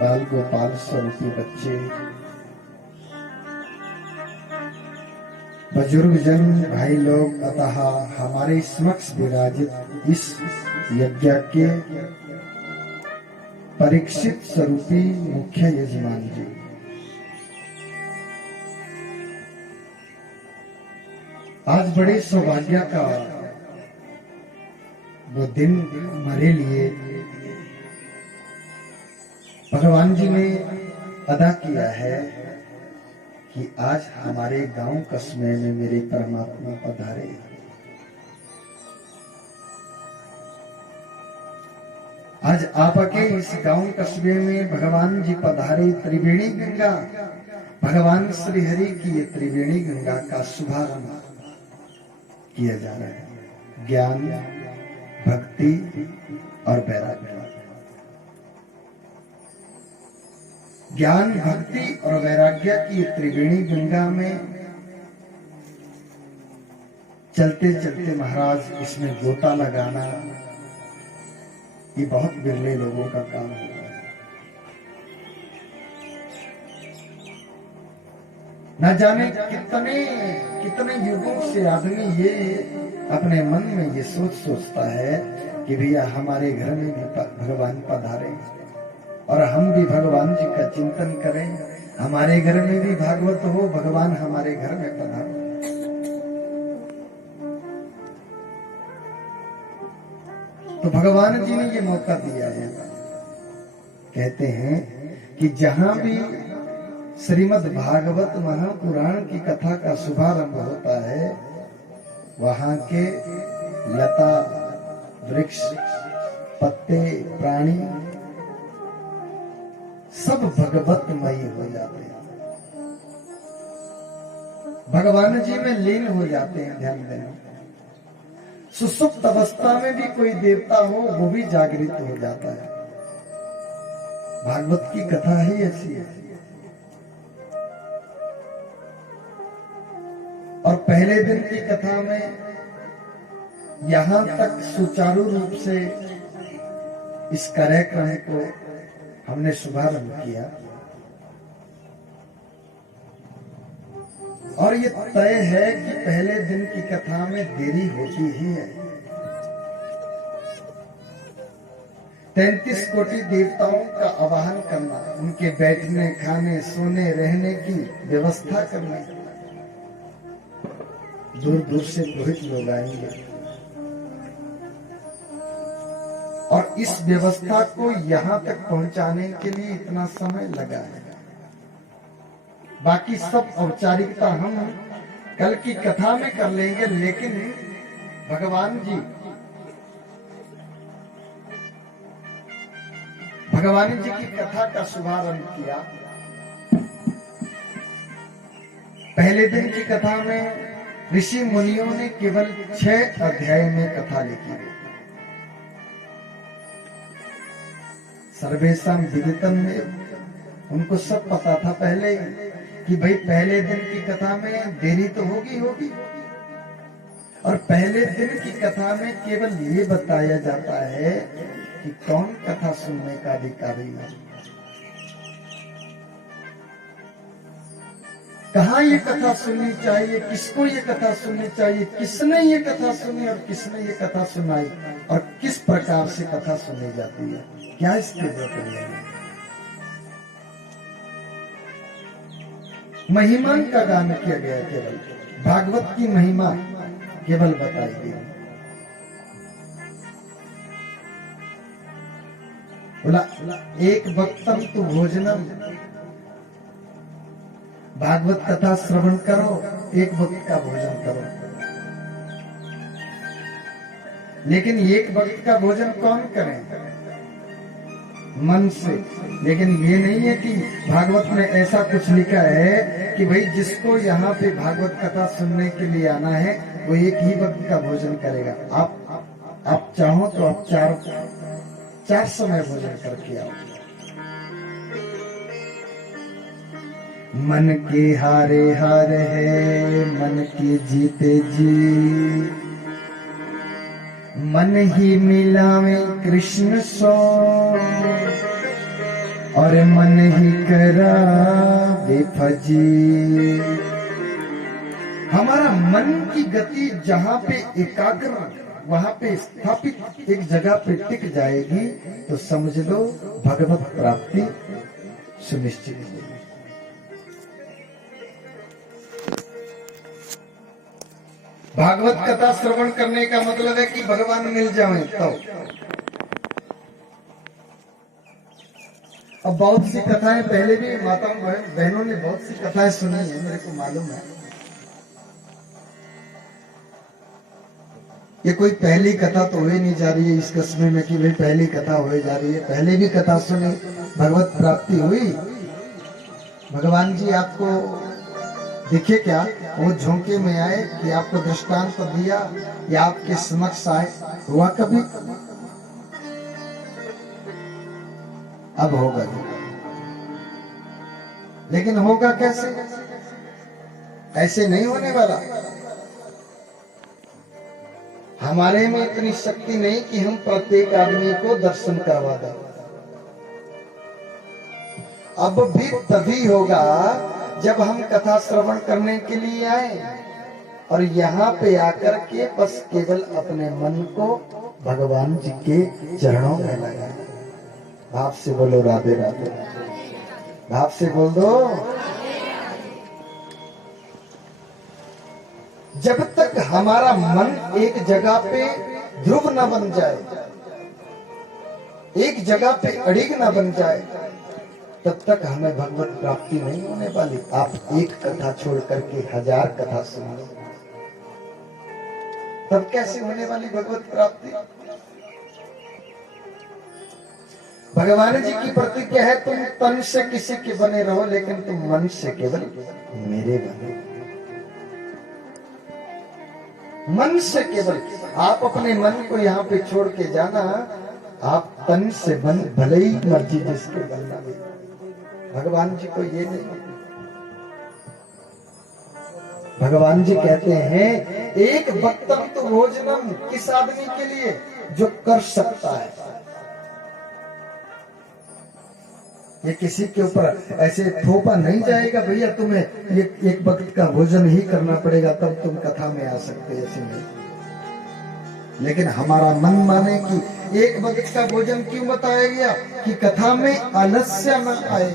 बाल गोपाल स्वरूपी बच्चे, बुजुर्ग जन, भाई लोग, अतः हमारे समक्ष विराजित इस यज्ञ के परीक्षित स्वरूपी मुख्य यजमान जी, आज बड़े सौभाग्य का वो दिन हमारे लिए भगवान जी ने अदा किया है कि आज हमारे गांव कस्बे में मेरे परमात्मा पधारे। आज आपके इस गांव कस्बे में भगवान जी पधारे। त्रिवेणी गंगा, भगवान श्री हरि की ये त्रिवेणी गंगा का शुभारंभ किया जा रहा है। ज्ञान, भक्ति और वैराग्य। ज्ञान, भक्ति और वैराग्य की त्रिवेणी गंगा में चलते चलते महाराज इसमें गोता लगाना ये बहुत बिरले लोगों का काम होता है। न जाने कितने कितने युगों से आदमी ये अपने मन में ये सोचता है कि भैया हमारे घर में भी भगवान पधारे और हम भी भगवान जी का चिंतन करें, हमारे घर में भी भागवत हो, भगवान हमारे घर में पधारे। तो भगवान जी ने ये मौका दिया है। कहते हैं कि जहां भी श्रीमद् भागवत महापुराण की कथा का शुभारंभ होता है, वहां के लता, वृक्ष, पत्ते, प्राणी सब भगवतमयी हो जाते हैं, भगवान जी में लीन हो जाते हैं। ध्यान देना, सुसुप्त अवस्था में भी कोई देवता हो वो भी जागृत हो जाता है। भागवत की कथा ही ऐसी है। और पहले दिन की कथा में यहां तक सुचारू रूप से इस कार्यक्रम को हमने शुभारंभ किया और ये तय है कि पहले दिन की कथा में देरी होती ही है। 33 कोटि देवताओं का आवाहन करना, उनके बैठने, खाने, सोने, रहने की व्यवस्था करना। दूर दूर से पुरोहित लोग आएंगे और इस व्यवस्था को यहां तक पहुंचाने के लिए इतना समय लगा है। बाकी सब औपचारिकता हम कल की कथा में कर लेंगे, लेकिन भगवान जी की कथा का शुभारंभ किया। पहले दिन की कथा में ऋषि मुनियों ने केवल 6 अध्याय में कथा लिखी। सर्वेशम विदितम में उनको सब पता था पहले कि भाई पहले दिन की कथा में देरी तो होगी और पहले दिन की कथा में केवल ये बताया जाता है कि कौन कथा सुनने का अधिकारी है, कहाँ ये कथा सुननी चाहिए, किसको ये कथा सुननी चाहिए, किसने ये कथा सुनी और किसने ये कथा सुनाई और किस प्रकार से कथा सुनी जाती है, क्या इसके प्रक्रिया है। महिमा का गान किया गया, केवल भागवत की महिमा केवल बताई गई। बोला एक वक्तम तु भोजनम, भागवत कथा श्रवण करो, एक वक्त का भोजन करो। लेकिन एक वक्त का भोजन कौन करे? मन से। लेकिन ये नहीं है कि भागवत में ऐसा कुछ लिखा है कि भाई जिसको यहाँ पे भागवत कथा सुनने के लिए आना है वो एक ही वक्त का भोजन करेगा। आप चाहो तो आप चार समय भोजन करके आओ। मन के हारे हार है, मन के जीते जी, मन ही मिलावे कृष्ण सो। और मन ही करा बेफजी। हमारा मन की गति जहां पे एकाग्र, वहां पे स्थापित एक जगह पे टिक जाएगी तो समझ लो भगवत प्राप्ति सुनिश्चित होगी। भागवत कथा श्रवण करने का मतलब है कि भगवान मिल जाएं तो। अब बहुत सी कथाएं पहले भी माताओं बहनों ने बहुत सी कथाएं सुनी है, मेरे को मालूम है। ये कोई पहली कथा तो हो ही नहीं जा रही है इस कस्मे में कि भाई पहली कथा हो जा रही है। पहले भी कथा सुनी, भगवत प्राप्ति हुई। भगवान जी आपको दिखे क्या? वो झोंके में आए कि आपको दृष्टांत तो दिया या आपके समक्ष आए? हुआ कभी? अब होगा, लेकिन होगा कैसे? ऐसे नहीं होने वाला। हमारे में इतनी शक्ति नहीं कि हम प्रत्येक आदमी को दर्शन करवा दें। अब भी तभी होगा जब हम कथा श्रवण करने के लिए आए और यहाँ पे आकर के बस केवल अपने मन को भगवान जी के चरणों में लगाए। भाव से बोलो राधे राधे, भाव से बोल दो। जब तक हमारा मन एक जगह पे ध्रुव न बन जाए, एक जगह पे अड़िग न बन जाए, तब तक हमें भगवत प्राप्ति नहीं होने वाली। आप एक कथा छोड़ करके 1000 कथा सुन लो, तब कैसे होने वाली भगवत प्राप्ति? भगवान जी की प्रतिज्ञा है, तुम तन से किसी के बने रहो लेकिन तुम मन से केवल मेरे बने। मन से केवल आप अपने मन को यहाँ पे छोड़ के जाना। आप तन से बन, भले ही मर्जी जिसके बनना भी। भगवान जी को ये नहीं। भगवान जी कहते हैं एक वक्तव्य तो भोजनम, किस आदमी के लिए जो कर सकता है। ये किसी के ऊपर ऐसे थोपा नहीं जाएगा, भैया तुम्हें ये एक वक्त का भोजन ही करना पड़ेगा तब तुम कथा में आ सकते, ऐसे नहीं। लेकिन हमारा मन माने कि एक वक्त का भोजन क्यों बताया गया? कि कथा में आलस्य न आए।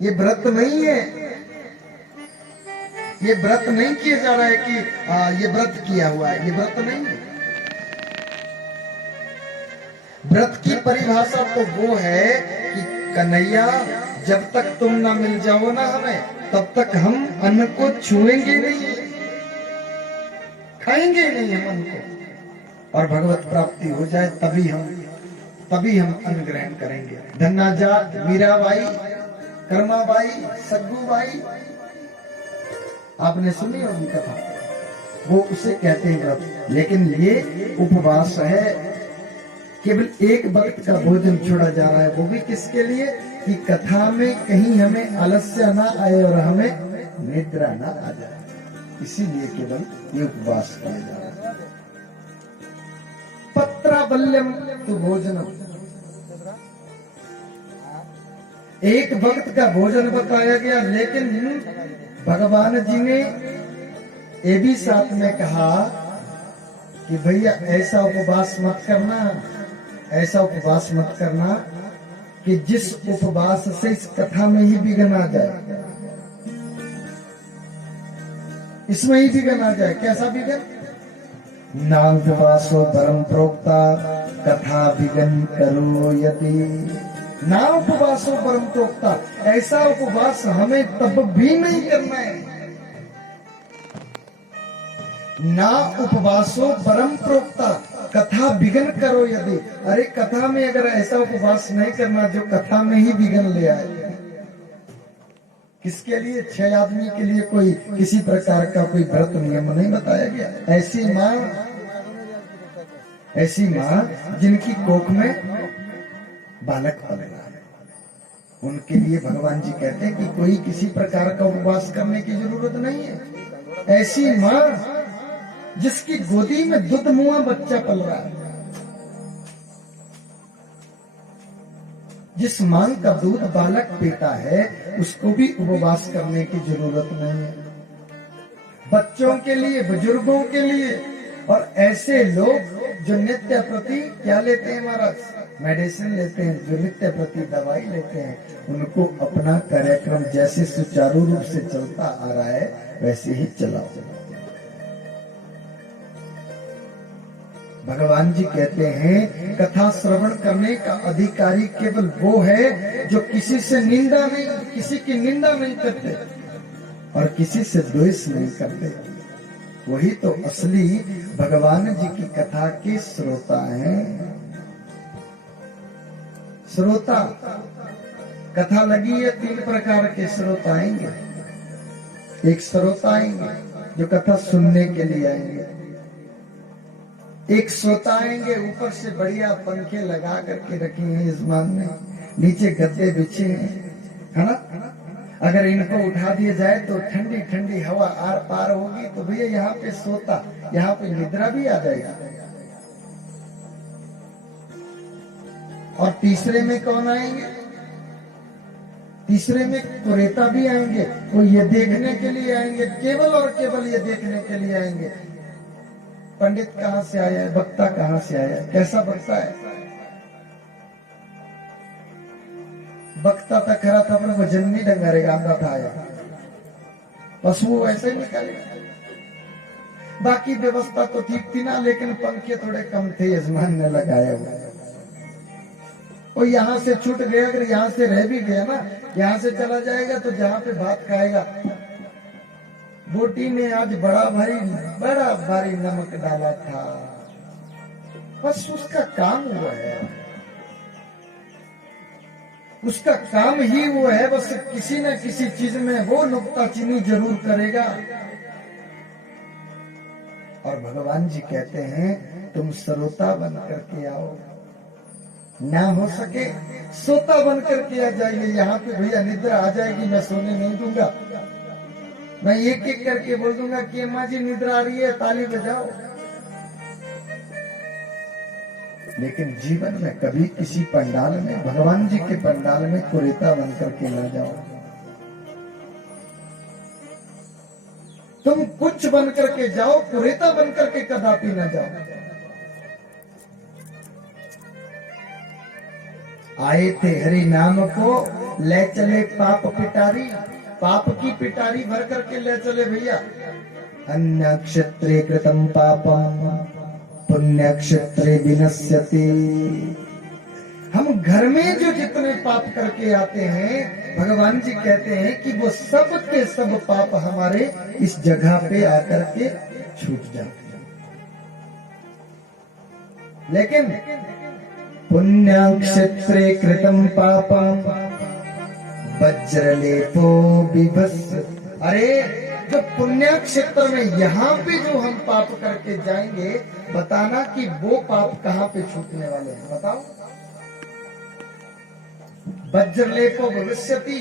ये व्रत नहीं है, ये व्रत नहीं किया जा रहा है कि ये व्रत किया हुआ है, ये व्रत नहीं है। व्रत की परिभाषा तो वो है कि कन्हैया जब तक तुम ना मिल जाओ ना हमें, तब तक हम अन्न को छुएंगे नहीं, खाएंगे नहीं हम अन्न को। और भगवत प्राप्ति हो जाए तभी हम अन्न ग्रहण करेंगे। धन्नाजात, मीराबाई, कर्माबाई, सग्गूबाई, आपने सुनी होगी कथा, वो उसे कहते हैं व्रत। लेकिन ये उपवास है, केवल एक वक्त का भोजन छोड़ा जा रहा है। वो भी किसके लिए? कि कथा में कहीं हमें आलस्य ना आए और हमें निद्रा ना आ जाए, इसीलिए केवल ये उपवास किया जा रहा है। पत्राबल्यम तो भोजनम, एक वक्त का भोजन बताया गया। लेकिन भगवान जी ने ये भी साथ में कहा कि भैया ऐसा उपवास मत करना, ऐसा उपवास मत करना कि जिस उपवास से इस कथा में ही विघ्न आ जाए, इसमें ही विघ्न आ जाए। कैसा विघ्न? ना उपवासो परम प्रोक्ता कथा विघ्न करो यदि। ना उपवासो परम प्रोक्ता, ऐसा उपवास हमें तब भी नहीं करना है। ना उपवासो परम प्रोक्ता कथा विघ्न करो यदि। अरे कथा में अगर ऐसा उपवास नहीं करना जो कथा में ही विघ्न ले आए। किसके लिए? 6 आदमी के लिए कोई किसी प्रकार का कोई व्रत नियम नहीं बताया गया। ऐसी माँ जिनकी कोख में बालक पलेगा, उनके लिए भगवान जी कहते हैं कि कोई किसी प्रकार का उपवास करने की जरूरत नहीं है। ऐसी माँ जिसकी गोदी में दुध मुआ बच्चा पल रहा है, जिस मां का दूध बालक पीता है उसको भी उपवास करने की जरूरत नहीं है। बच्चों के लिए, बुजुर्गों के लिए, और ऐसे लोग जो नित्य प्रति क्या लेते हैं महाराज, मेडिसिन लेते हैं, जो नित्य प्रति दवाई लेते हैं, उनको अपना कार्यक्रम जैसे सुचारू रूप से चलता आ रहा है वैसे ही चलाओ। भगवान जी कहते हैं कथा श्रवण करने का अधिकारी केवल वो है जो किसी से निंदा नहीं, किसी की निंदा नहीं करते और किसी से द्वेष नहीं करते। वही तो असली भगवान जी की कथा के श्रोता हैं। श्रोता, कथा लगी है, 3 प्रकार के श्रोता आएंगे। एक श्रोता आएंगे जो कथा सुनने के लिए आएंगे, एक श्रोता आएंगे ऊपर से बढ़िया पंखे लगा करके रखे हैं यजमान ने, नीचे गद्दे बिछे हैं, है ना। अगर इनको उठा दिया जाए तो ठंडी ठंडी हवा आर पार होगी, तो भैया यहाँ पे सोता, यहाँ पे निद्रा भी आ जाएगी। और तीसरे में कौन आएंगे? तीसरे में कुरेता भी आएंगे। वो ये देखने के लिए आएंगे, केवल और केवल ये देखने के लिए आएंगे पंडित कहाँ से आया है, वक्ता कहाँ से आया है, कैसा वक्ता है। वक्ता तक खरा था पर वजन नहीं डंगारेगा, आंधा था आया, बस वो ऐसे ही निकालेगा। बाकी व्यवस्था तो ठीक थी ना, लेकिन पंखे थोड़े कम थे, यजमान ने लगाया हुआ। वो यहाँ से छूट गया, अगर यहाँ से रह भी गया ना, यहाँ से चला जाएगा तो जहाँ पे भात खाएगा, बोटी ने आज बड़ा भारी नमक डाला था, बस उसका काम हुआ है, उसका काम ही वो है, बस किसी न किसी चीज में वो नुक्ताचीनी जरूर करेगा। और भगवान जी कहते हैं तुम श्रोता बन करके आओ, ना हो सके सोता बन करके आ जाइए। यहाँ पे भैया निद्रा आ जाएगी, मैं सोने नहीं दूंगा, मैं एक एक करके बोल दूंगा कि अम्मा जी निद्रा आ रही है, ताली बजाओ। लेकिन जीवन में कभी किसी पंडाल में, भगवान जी के पंडाल में कुरेता बन करके ना जाओ। तुम कुछ बन करके जाओ, कुरेता बन करके कदापि ना जाओ। आए थे हरि नाम को, ले चले पाप पिटारी, पाप की पिटारी भर करके ले चले भैया। अन्य क्षेत्रे कृतम पापम पुण्य क्षेत्रे विनश्यति। हम घर में जो जितने पाप करके आते हैं, भगवान जी कहते हैं कि वो सब के सब पाप हमारे इस जगह पे आकर के छूट जाते हैं। लेकिन पुण्य क्षेत्रे कृतम पापम वज्रलेपो विभस्स। अरे जो पुण्य क्षेत्र में यहाँ पे जो हम पाप करके जाएंगे, बताना कि वो पाप कहाँ पे छूटने वाले हैं, बताओ। वज्रलेपो भविष्यति,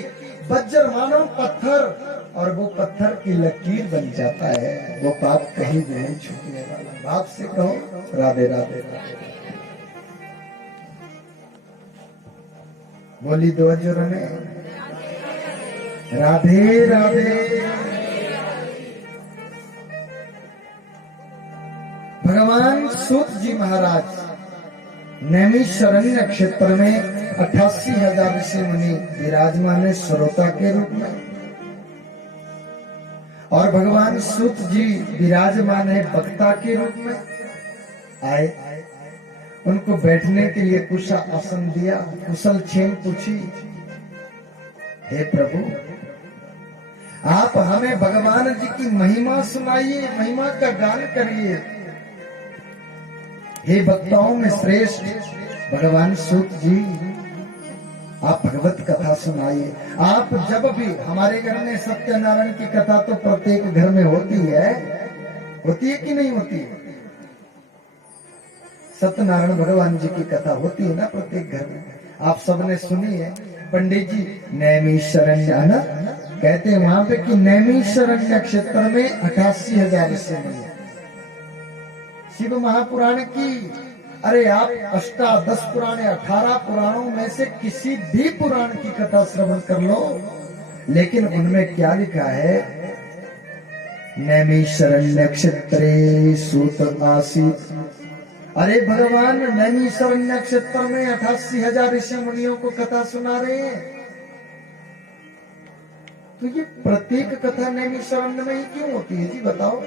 वज्र मानो पत्थर, और वो पत्थर की लकीर बन जाता है, वो पाप कहीं भी नहीं छूटने वाला। बाप से कहो राधे राधे राधे। बोली दो जोर में राधे राधे। भगवान सूत जी महाराज नैमिषारण्य क्षेत्र में 88,000 ऋषि मुनि विराजमान है श्रोता के रूप में, और भगवान सूत जी विराजमान है वक्ता के रूप में। आए, उनको बैठने के लिए कुशा आसन दिया, कुशल छेम पूछी, हे प्रभु आप हमें भगवान जी की महिमा सुनाइए, महिमा का गान करिए। हे वक्ताओं में श्रेष्ठ भगवान सूत जी, आप भगवत कथा सुनाइए। आप जब भी, हमारे घर में सत्यनारायण की कथा तो प्रत्येक घर में होती है कि नहीं होती है? सत्यनारायण भगवान जी की कथा होती है ना प्रत्येक घर में, आप सबने सुनी है। पंडित जी नैमिषारण्य है ना, कहते हैं वहां पे कि नैमिषारण्य क्षेत्र में 88,000 ऋषि मुनि। शिव महापुराण की अरे आप अष्टादश पुराण 18 पुराणों में से किसी भी पुराण की कथा श्रवण कर लो, लेकिन उनमें क्या लिखा है? नैमिषारण्य क्षेत्रे सूत आसीत। अरे भगवान नैमिषारण्य क्षेत्र में 88,000 ऋषि मुनियों को कथा सुना रहे हैं, तो ये प्रत्येक कथा नैमिषारण्य में ही क्यों होती है जी, बताओ?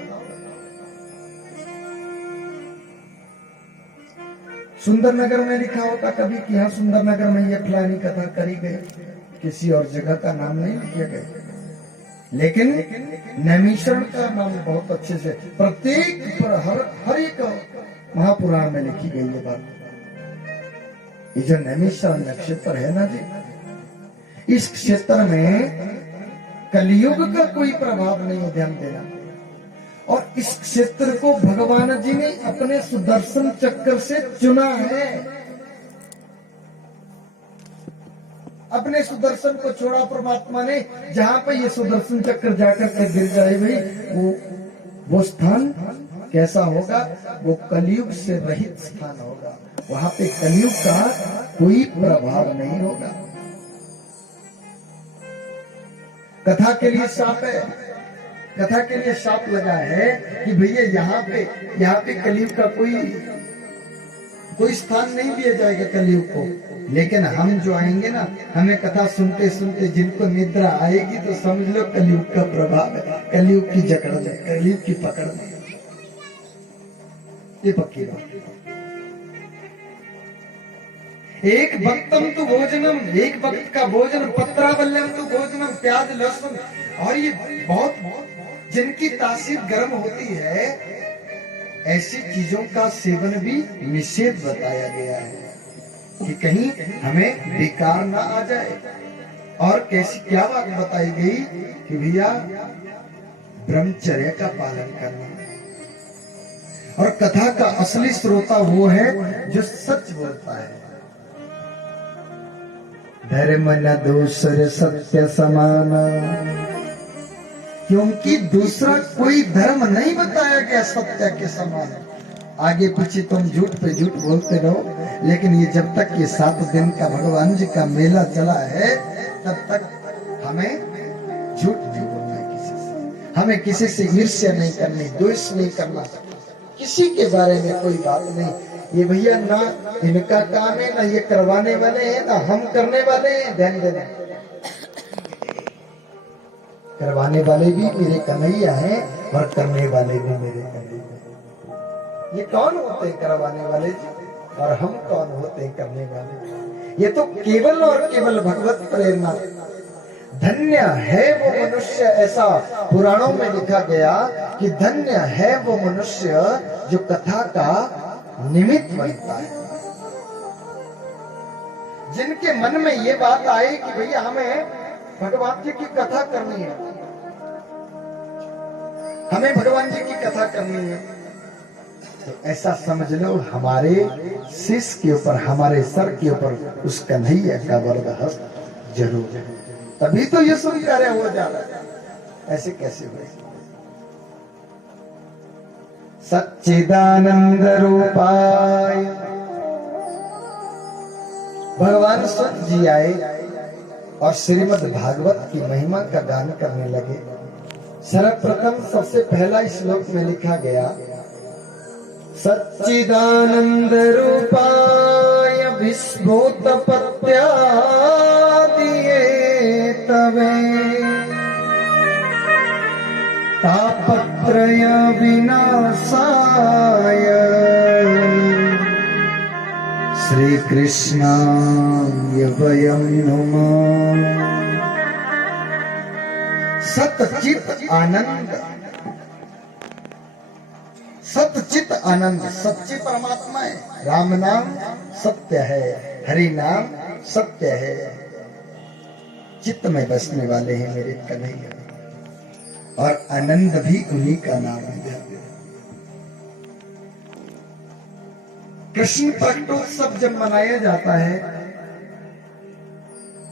सुंदर नगर में लिखा होता कभी कि हाँ सुंदर नगर में ये फलानी कथा करी गई, किसी और जगह का नाम नहीं लिखा गया। लेकिन नैमिषारण्य का नाम बहुत अच्छे से प्रत्येक हर एक महापुराण में लिखी गई है बात। ये जो नैमिषारण्य क्षेत्र है ना जी, इस क्षेत्र में कलयुग का कोई प्रभाव नहीं है, ध्यान देना। और इस क्षेत्र को भगवान जी ने अपने सुदर्शन चक्र से चुना है। अपने सुदर्शन को छोड़ा परमात्मा ने, जहां पे ये सुदर्शन चक्र जाकर के गिर जाए भाई, वो स्थान कैसा होगा? वो कलयुग से रहित स्थान होगा। वहां पे कलयुग का कोई प्रभाव नहीं होगा। कथा के लिए शाप है, कथा के लिए शाप लगा है कि भैया यहाँ पे कलयुग का कोई स्थान नहीं दिया जाएगा कलयुग को। लेकिन हम जो आएंगे ना, हमें कथा सुनते सुनते जिनको निद्रा आएगी तो समझ लो कलयुग का प्रभाव है, कलयुग की जकड़ है, कलयुग की पकड़ है। ये पक्की बात। एक भक्तम तो भोजनम, एक भक्त का भोजन, पत्रावल्यम तो भोजनम, प्याज लहसुन, और ये बहुत जिनकी तासीर गर्म होती है, ऐसी चीजों का सेवन भी निषेध बताया गया है कि कहीं हमें विकार ना आ जाए। और कैसी क्या बात बताई गई कि भैया ब्रह्मचर्य का पालन करना। और कथा का असली श्रोता वो है जो सच बोलता है। धर्म न दूसरे सत्य समान, क्योंकि दूसरा कोई धर्म नहीं बताया गया सत्य के समान। आगे पीछे तुम झूठ पे झूठ बोलते रहो, लेकिन ये जब तक ये 7 दिन का भगवान जी का मेला चला है, तब तक हमें झूठ नहीं बोलना है किसी से, हमें किसी से ईर्ष्या नहीं करनी, द्वेष नहीं करना, किसी के बारे में कोई बात नहीं। ये भैया ना इनका काम है, ना ये करवाने वाले हैं, ना हम करने वाले हैं। ध्यान देना, करवाने वाले भी मेरे कन्हैया हैं और करने वाले भी मेरे कन्हैया। ये कौन होते हैं करवाने वाले जी, और हम कौन होते हैं करने वाले? ये तो केवल और केवल भगवत प्रेरणा। धन्य है वो मनुष्य, ऐसा पुराणों में लिखा गया कि धन्य है वो मनुष्य जो कथा का निमित्त बनता है। जिनके मन में ये बात आए कि भैया हमें भगवान जी की कथा करनी है, हमें भगवान जी की कथा करनी है, तो ऐसा समझ लो हमारे शीश के ऊपर, हमारे सर के ऊपर उस कन्हैया का वरदहस्त जरूर है। तभी तो ये स्वीकार हो जा रहा है। ऐसे कैसे हुए? सच्चिदानंद रूपाय भगवान स्वयं जी आए और श्रीमद् भागवत की महिमा का गान करने लगे। सर्वप्रथम सबसे पहला श्लोक में लिखा गया, सच्चिदानंद रूपाय विस्फोट पत्या दिए तवे तापत्रय विनाशाय श्री कृष्णाय वयं नमः। सतचित आनंद, सतचित आनंद, सच्चे परमात्मा है। राम नाम सत्य है, हरि नाम सत्य है, चित्त में बसने वाले हैं मेरे कन्हैया, और आनंद भी उन्हीं का नाम है। कृष्ण प्रकटोत्सव जब मनाया जाता है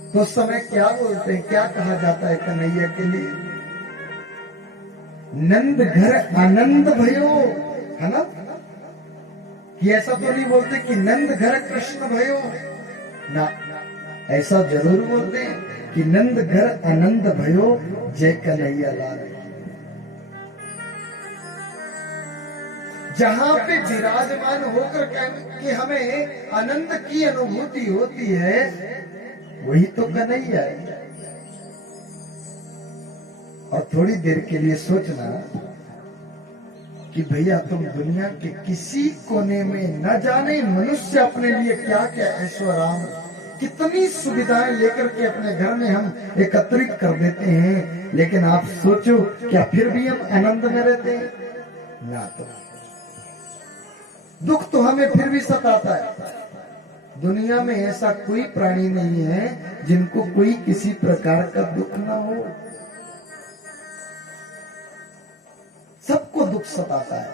तो उस समय क्या बोलते हैं, क्या कहा जाता है कन्हैया के लिए? नंद घर आनंद भयो, है ना? कि ऐसा तो नहीं बोलते कि नंद घर कृष्ण भयो ना, ऐसा जरूर बोलते हैं कि नंद घर आनंद भयो जय कन्हैया लाल। जहां पे विराजमान होकर के हमें आनंद की अनुभूति होती है वही तो कन्हैया है। और थोड़ी देर के लिए सोचना कि भैया तुम दुनिया के किसी कोने में न जाने मनुष्य अपने लिए क्या क्या ऐश्वर्य कितनी सुविधाएं लेकर के अपने घर में हम एकत्रित कर देते हैं, लेकिन आप सोचो क्या फिर भी हम आनंद में रहते हैं? ना, तो दुख तो हमें फिर भी सताता है। दुनिया में ऐसा कोई प्राणी नहीं है जिनको कोई किसी प्रकार का दुख ना हो। सबको दुख सताता है।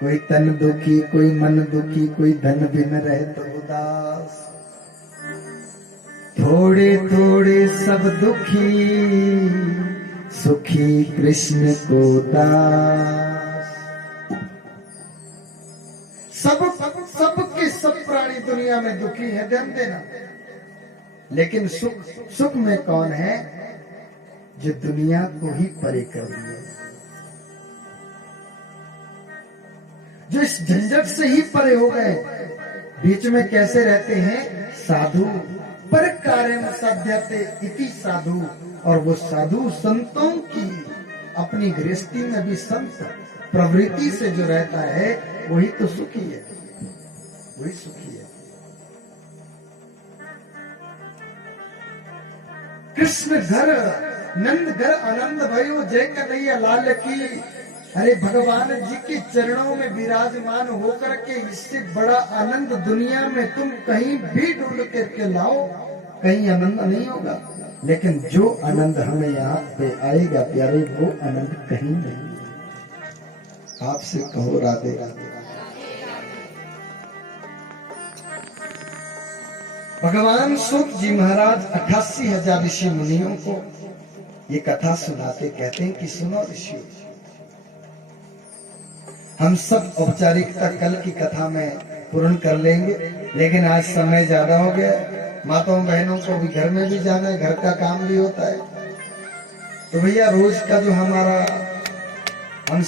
कोई तन दुखी, कोई मन दुखी, कोई धन बिन रहे तो उदास, थोड़े थोड़े सब दुखी, सुखी कृष्ण को दास। सब के सब प्राणी दुनिया में दुखी है, ध्यान देना। लेकिन सुख में कौन है? जो दुनिया को ही परे कर दिया, जो इस झंझट से ही परे हो गए। बीच में कैसे रहते हैं? साधु पर कार्यम साध्यते इति साधु। और वो साधु संतों की अपनी गृहस्थी में भी संत प्रवृत्ति से जो रहता है वही तो सुखी है, वही सुखी है। कृष्ण घर नंद घर आनंद भयो जय कन्हैया लाल की। अरे भगवान जी के चरणों में विराजमान होकर के इससे बड़ा आनंद दुनिया में तुम कहीं भी ढूंढ करके लाओ, कहीं आनंद नहीं होगा। लेकिन जो आनंद हमें यहाँ पे आएगा प्यारे, वो आनंद कहीं नहीं। आपसे कहो राधे राधे। भगवान सूत जी महाराज 88,000 ऋषि मुनियों को ये कथा सुनाते, कहते हैं कि सुनो ऋषि, हम सब औपचारिकता कल की कथा में पूर्ण कर लेंगे, लेकिन आज समय ज्यादा हो गया। माताओं बहनों को भी घर में भी जाना है, घर का काम भी होता है। तो भैया रोज का जो हमारा हम